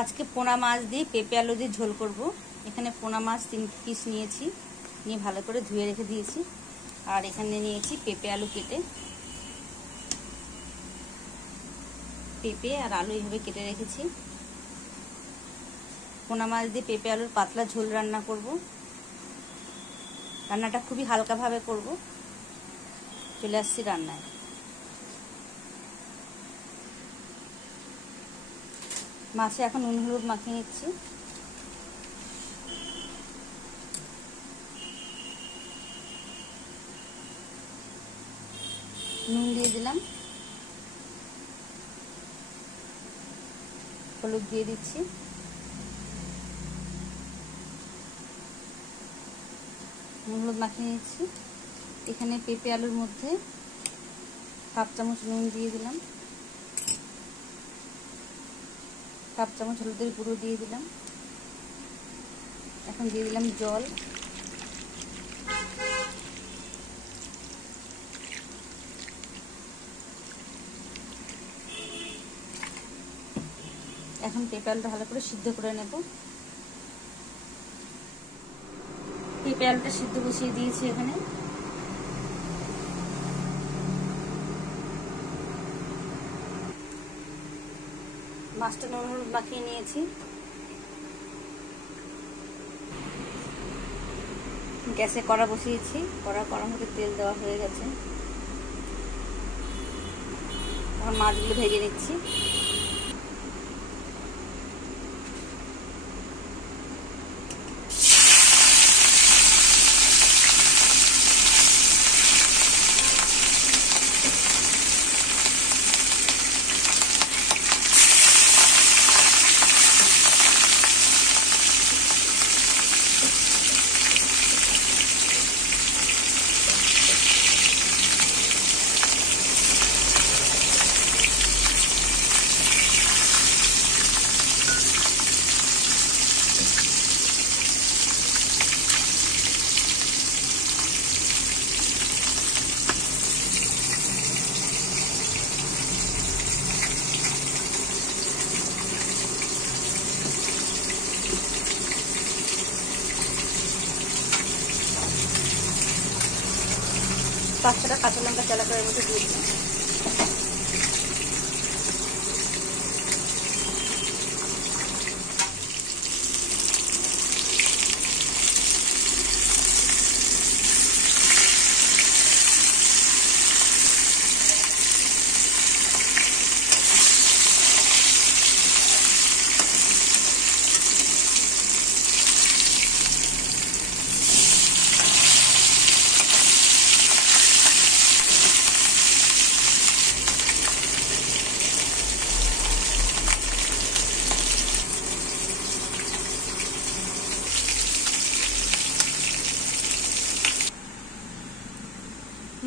আজকে পোনা মাছ দিয়ে পেঁপে আলু দিয়ে ঝোল করব। এখানে পোনা মাছ 3 পিস নিয়েছি, নিয়ে ভালো করে ধুয়ে রেখে দিয়েছি। আর এখানে নিয়েছি পেঁপে আলু কেটে, পেঁপে আর আলু এইভাবে কেটে রেখেছি। পোনা মাছ দিয়ে পেঁপে আলুর পাতলা ঝোল রান্না করব। রান্নাটা খুবই হালকাভাবে করব। চলে আসছি রান্নায়। মাছে এখন নুন হলুদ মাখিয়ে নিচ্ছি। নুন দিয়ে দিলাম, হলুদ দিয়ে দিচ্ছি, নুন হলুদ মাখিয়ে নিচ্ছি। এখানে পেঁপে আলুর মধ্যে হাফ চামচ নুন দিয়ে দিলাম, হাফ চামচ হলুদের গুঁড়ো দিয়ে দিলাম। এখন দিয়ে দিলাম জল, এখন পেঁপে আলুটা ভালো করে সিদ্ধ করে নেব। পেঁপে আলুটা সিদ্ধ বসিয়ে দিয়েছি। এখানে মাছটা নুন হলুদ মাখিয়ে নিয়েছি। গ্যাসে কড়া বসিয়েছি, কড়ার মধ্যে তেল দেওয়া হয়ে গেছে। এখন মাছগুলো ভেজে নিচ্ছি। পাঁচটা কাঁচা লঙ্কা চালা করে মধ্যে দিয়ে দিলাম।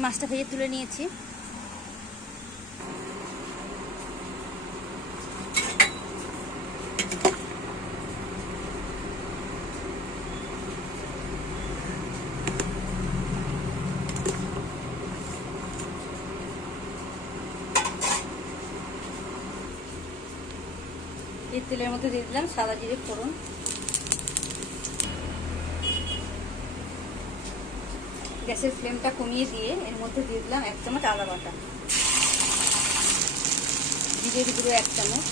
মাছটা ভেজে তুলে নিয়েছি। এই তেলের মধ্যে দিয়ে দিলাম সাদা জিরে ফোড়ন, গ্যাসের ফ্লেমটা কমিয়ে দিয়ে এর মধ্যে দিয়ে দিলাম 1 চামচ আদা বাটা, জিরের গুঁড়ো 1 চামচ,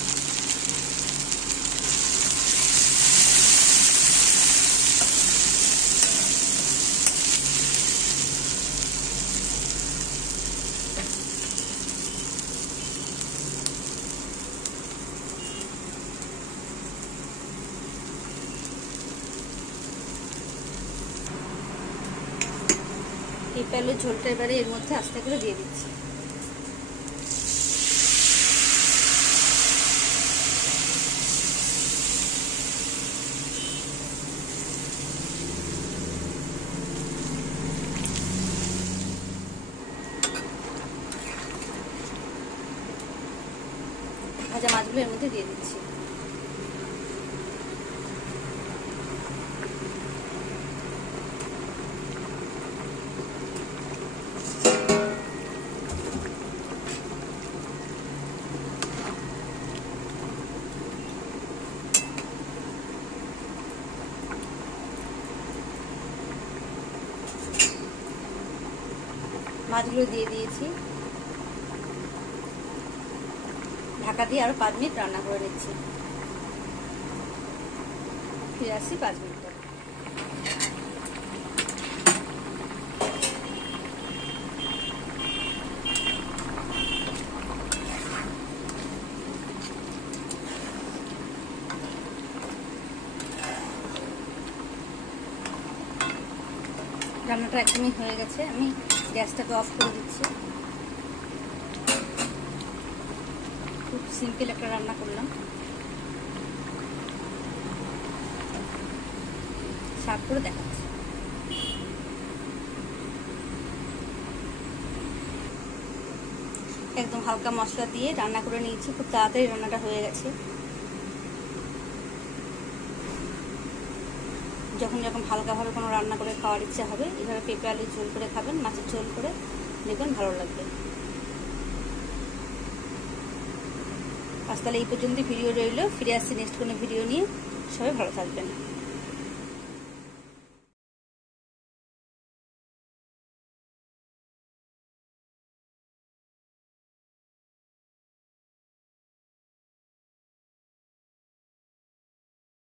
পেঁপে আলুর ঝোলটা এবারে এর মধ্যে আস্তে করে দিয়ে দিচ্ছি। ভাজা মাছগুলো এর মধ্যে দিয়ে দিচ্ছি। মাছগুলো দিয়ে দিয়েছি। ঢাকা দিয়ে আরো 5 মিনিট রান্না করে নিচ্ছি। ফিরে আসছি 5 মিনিট পর। রান্নাটা একদমই হয়ে গেছে, আমি গ্যাসটাকে অফ করে দিচ্ছি। খুব সিম্পল একটা রান্না করলাম। সার্ভ করে দেখাচ্ছি। একদম হালকা মশলা দিয়ে রান্না করে নিয়েছি, খুব তাড়াতাড়ি রান্নাটা হয়ে গেছে। যখন যখন হালকাভাবে কোনো রান্না করে খাওয়ার ইচ্ছা হবে, এভাবে পেঁপে আলুর ঝোল করে খাবেন, মাছের ঝোল করে দেখবেন ভালো লাগবে। আজ তাহলে এই পর্যন্ত ভিডিও রইল। ফিরে আসছি নেক্সট কোনো ভিডিও নিয়ে। সবাই ভালো থাকবেন।